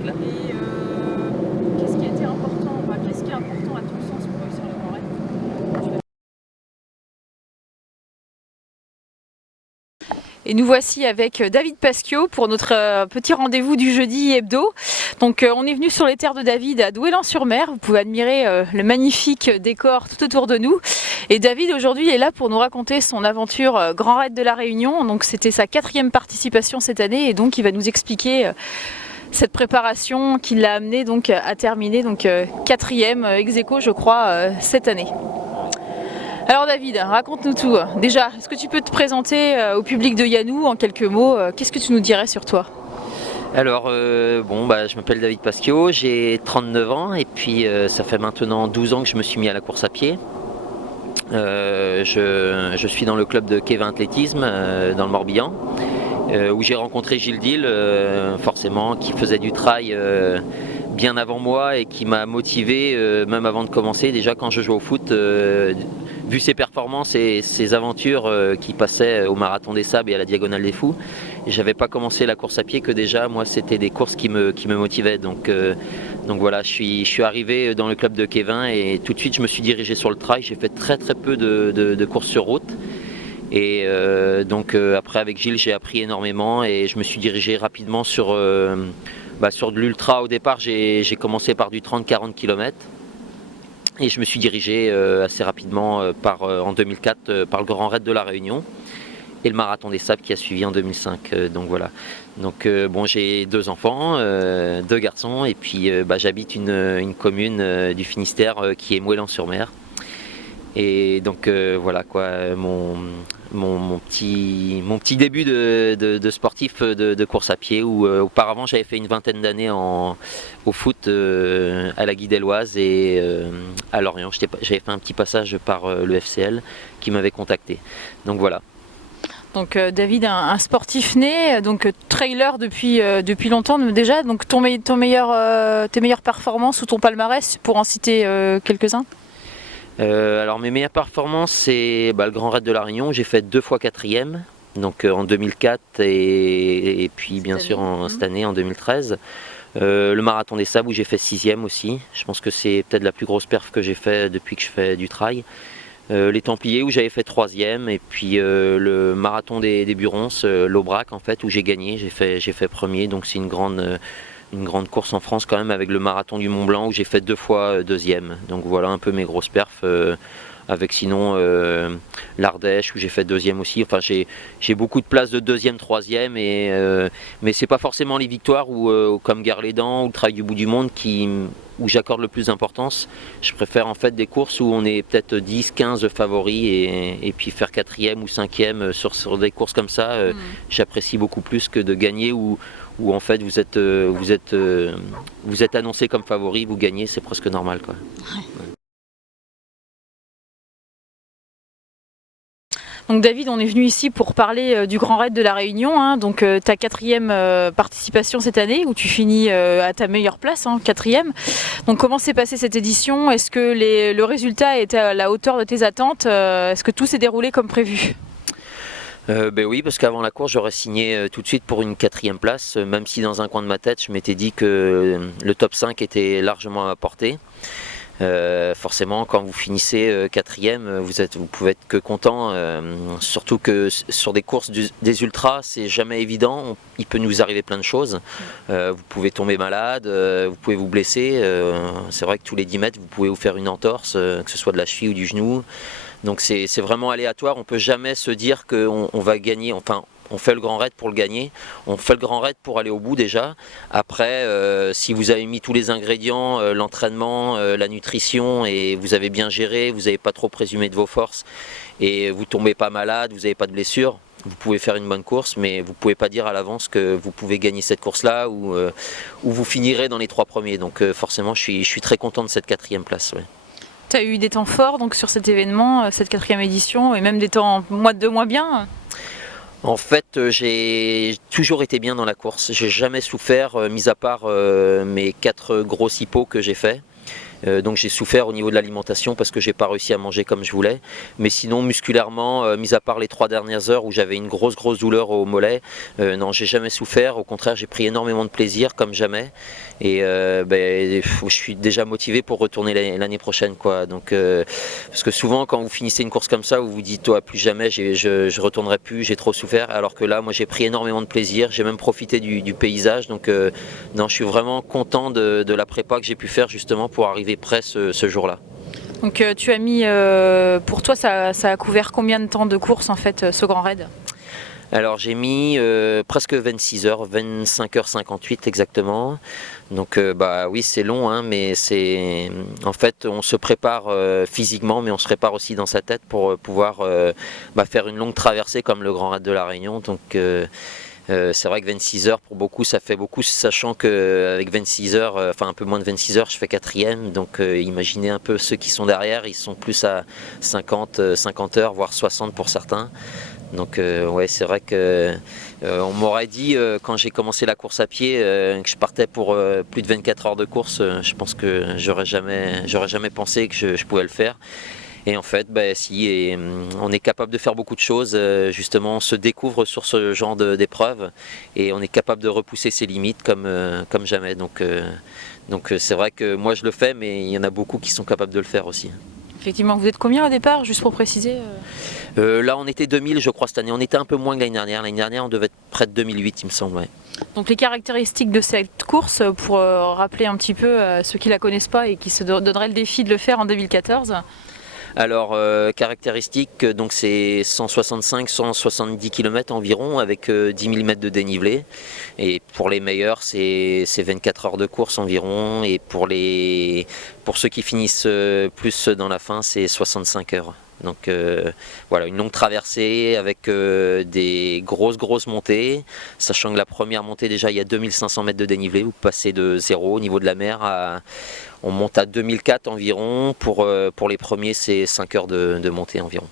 Et qu'est-ce qui a été important, qu'est-ce qui est important à ton sens pour réussir le Grand Raid? Et nous voici avec David Pasquiot pour notre petit rendez-vous du jeudi hebdo. Donc on est venu sur les terres de David à Douélan-sur-Mer. Vous pouvez admirer le magnifique décor tout autour de nous. Et David aujourd'hui est là pour nous raconter son aventure Grand Raid de la Réunion. Donc c'était sa 4e participation cette année et donc il va nous expliquer cette préparation qui l'a amené donc à terminer donc 4e ex aequo je crois cette année. Alors David, raconte-nous tout. Déjà, est-ce que tu peux te présenter au public de Yanou en quelques mots? Qu'est-ce que tu nous dirais sur toi? Alors, je m'appelle David Pasquiot, j'ai 39 ans et puis ça fait maintenant 12 ans que je me suis mis à la course à pied. Je suis dans le club de Kévin Athlétisme dans le Morbihan où j'ai rencontré Gilles Dil, forcément, qui faisait du trail bien avant moi et qui m'a motivé même avant de commencer. Déjà quand je jouais au foot, vu ses performances et ses aventures qui passaient au Marathon des Sables et à la Diagonale des Fous, j'avais pas commencé la course à pied que déjà moi c'était des courses qui me motivaient. Donc voilà, je suis arrivé dans le club de Kévin et tout de suite je me suis dirigé sur le trail. J'ai fait très peu de courses sur route. Et après avec Gilles j'ai appris énormément et je me suis dirigé rapidement sur de l'ultra. Au départ j'ai commencé par du 30-40 km et je me suis dirigé assez rapidement en 2004 par le Grand Raid de la Réunion et le Marathon des Sables qui a suivi en 2005. Donc voilà. Donc j'ai 2 enfants, 2 garçons et puis j'habite une commune du Finistère qui est Moëlan-sur-Mer. Et donc voilà quoi, mon petit début de sportif de course à pied où auparavant j'avais fait une vingtaine d'années au foot à la Guidelloise et à Lorient. J'avais fait un petit passage par le FCL qui m'avait contacté. Donc voilà. Donc David, un sportif né, donc trailer depuis longtemps déjà. Donc tes meilleures performances ou ton palmarès, pour en citer quelques-uns? Alors mes meilleures performances c'est le Grand Raid de la Réunion, j'ai fait 2 fois 4e, donc en 2004 et puis bien sûr cette année en 2013. Le Marathon des Sables où j'ai fait 6e aussi, je pense que c'est peut-être la plus grosse perf que j'ai fait depuis que je fais du trail. Les Templiers où j'avais fait 3e et puis le Marathon des Burons, l'Aubrac en fait où j'ai gagné, j'ai fait premier, donc c'est une grande course en France quand même avec le Marathon du Mont Blanc où j'ai fait 2 fois 2e. Donc voilà un peu mes grosses perfs avec sinon l'Ardèche où j'ai fait 2e aussi. Enfin j'ai beaucoup de places de 2e, 3e mais c'est pas forcément les victoires ou comme Gare-les-Dents ou le Trail du bout du monde où j'accorde le plus d'importance. Je préfère en fait des courses où on est peut-être 10, 15 favoris et puis faire 4e ou 5e sur des courses comme ça, j'apprécie beaucoup plus que de gagner où en fait vous êtes annoncé comme favori, vous gagnez, c'est presque normal quoi. Ouais. Donc David, on est venu ici pour parler du Grand Raid de la Réunion, hein, donc ta 4e participation cette année où tu finis à ta meilleure place, hein, 4e. Donc comment s'est passée cette édition? Est-ce que le résultat était à la hauteur de tes attentes? Est-ce que tout s'est déroulé comme prévu? Oui, parce qu'avant la course j'aurais signé tout de suite pour une 4e place, même si dans un coin de ma tête je m'étais dit que le top 5 était largement à portée. Forcément quand vous finissez 4e vous pouvez être que content, surtout que sur des courses des ultras c'est jamais évident, il peut nous arriver plein de choses, vous pouvez tomber malade, vous pouvez vous blesser, c'est vrai que tous les 10 mètres vous pouvez vous faire une entorse, que ce soit de la cheville ou du genou, donc c'est vraiment aléatoire, on peut jamais se dire qu'on va gagner, enfin on fait le Grand Raid pour le gagner, on fait le Grand Raid pour aller au bout déjà. Après, si vous avez mis tous les ingrédients, l'entraînement, la nutrition, et vous avez bien géré, vous n'avez pas trop présumé de vos forces, et vous tombez pas malade, vous n'avez pas de blessure, vous pouvez faire une bonne course, mais vous ne pouvez pas dire à l'avance que vous pouvez gagner cette course-là ou vous finirez dans les 3 premiers. Donc forcément, je suis très content de cette 4e place. Ouais. Tu as eu des temps forts donc, sur cet événement, cette 4e édition, et même des temps de moins bien? En fait, j'ai toujours été bien dans la course. J'ai jamais souffert, mis à part mes 4 gros hippos que j'ai fait. Donc j'ai souffert au niveau de l'alimentation parce que j'ai pas réussi à manger comme je voulais. Mais sinon musculairement, mis à part les 3 dernières heures où j'avais une grosse douleur au mollet, non, j'ai jamais souffert. Au contraire, j'ai pris énormément de plaisir comme jamais. Et je suis déjà motivé pour retourner l'année prochaine, quoi. Donc parce que souvent quand vous finissez une course comme ça, vous vous dites toi plus jamais je retournerai plus, j'ai trop souffert. Alors que là, moi j'ai pris énormément de plaisir, j'ai même profité du paysage. Donc non, je suis vraiment content de la prépa que j'ai pu faire justement pour arriver prêt ce jour-là. Donc tu as mis, pour toi ça a couvert combien de temps de course en fait ce grand raid? Alors j'ai mis presque 26 heures, 25h58 exactement. Donc oui, c'est long, hein, mais c'est en fait on se prépare physiquement, mais on se prépare aussi dans sa tête pour pouvoir faire une longue traversée comme le Grand Raid de la Réunion. Donc c'est vrai que 26 heures pour beaucoup ça fait beaucoup, sachant qu'avec 26 heures, enfin un peu moins de 26 heures, je fais 4e. Donc imaginez un peu ceux qui sont derrière, ils sont plus à 50 heures, voire 60 pour certains. Donc ouais, c'est vrai que on m'aurait dit quand j'ai commencé la course à pied que je partais pour plus de 24 heures de course. Je pense que j'aurais jamais pensé que je pouvais le faire. Et en fait, si, et on est capable de faire beaucoup de choses. Justement, on se découvre sur ce genre d'épreuve et on est capable de repousser ses limites comme jamais. Donc c'est vrai que moi je le fais, mais il y en a beaucoup qui sont capables de le faire aussi. Effectivement, vous êtes combien au départ, juste pour préciser? Là, on était 2000, je crois, cette année. On était un peu moins que l'année dernière. L'année dernière, on devait être près de 2008, il me semble. Ouais. Donc les caractéristiques de cette course, pour rappeler un petit peu ceux qui ne la connaissent pas et qui se donneraient le défi de le faire en 2014. Alors, caractéristiques, donc c'est 165-170 km environ avec 10 000 mètres de dénivelé. Et pour les meilleurs, c'est 24 heures de course environ. Et pour ceux qui finissent plus dans la fin, c'est 65 heures. Donc voilà, une longue traversée avec des grosses montées, sachant que la première montée, déjà il y a 2500 mètres de dénivelé, vous passez de zéro au niveau de la mer, on monte à 2004 environ, pour les premiers c'est 5 heures de montée environ.